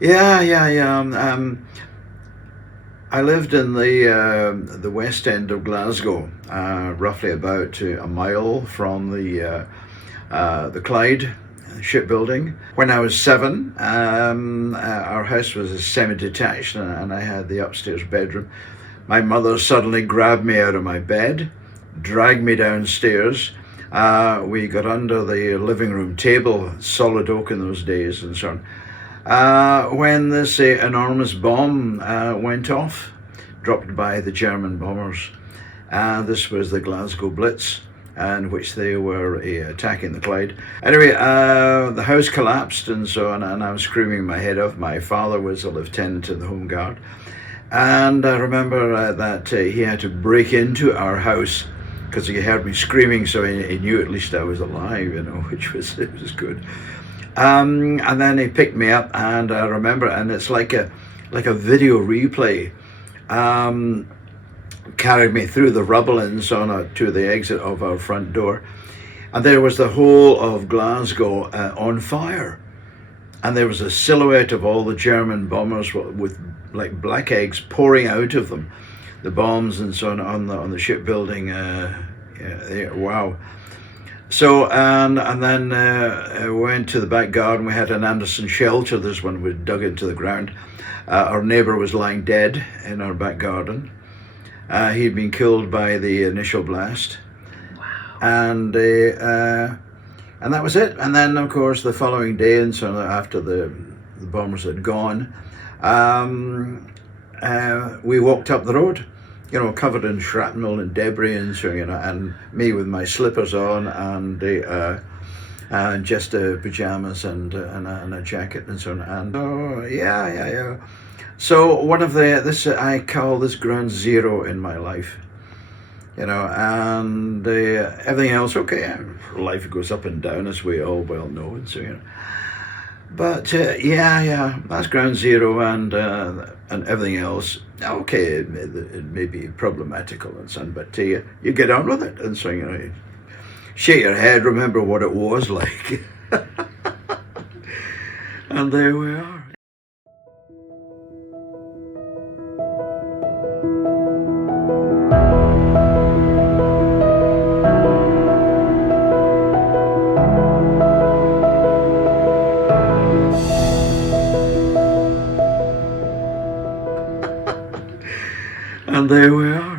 Yeah. I lived in the west end of Glasgow, roughly about a mile from the Clyde shipbuilding. When I was 7, our house was a semi-detached, and I had the upstairs bedroom. My mother suddenly grabbed me out of my bed, dragged me downstairs. We got under the living room table, solid oak in those days, and so on. When this enormous bomb went off, dropped by the German bombers. This was the Glasgow Blitz, in which they were attacking the Clyde. Anyway, the house collapsed and so on, and I was screaming my head off. My father was a lieutenant in the Home Guard, and I remember that he had to break into our house because he heard me screaming, so he knew at least I was alive, which was it was good. And then he picked me up, and I remember, and it's like a video replay. Carried me through the rubble and so on to the exit of our front door, and there was the whole of Glasgow on fire, and there was a silhouette of all the German bombers with like black eggs pouring out of them, the bombs and so on the shipbuilding. Wow. So and then went to the back garden. We had an Anderson shelter. This one was dug into the ground. Our neighbour was lying dead in our back garden. He'd been killed by the initial blast. Wow. And that was it. And then, of course, the following day, and so after the bombers had gone, we walked up the road, covered in shrapnel and debris, and so, and me with my slippers on and just pajamas and a jacket and so on. And oh yeah. So one of this I call this ground zero in my life, and everything else. Okay, life goes up and down, as we all well know, and so But that's ground zero, and everything else. Okay, it may be problematical and so on, but you get on with it, and so shake your head, remember what it was like, and there we are. And there we are.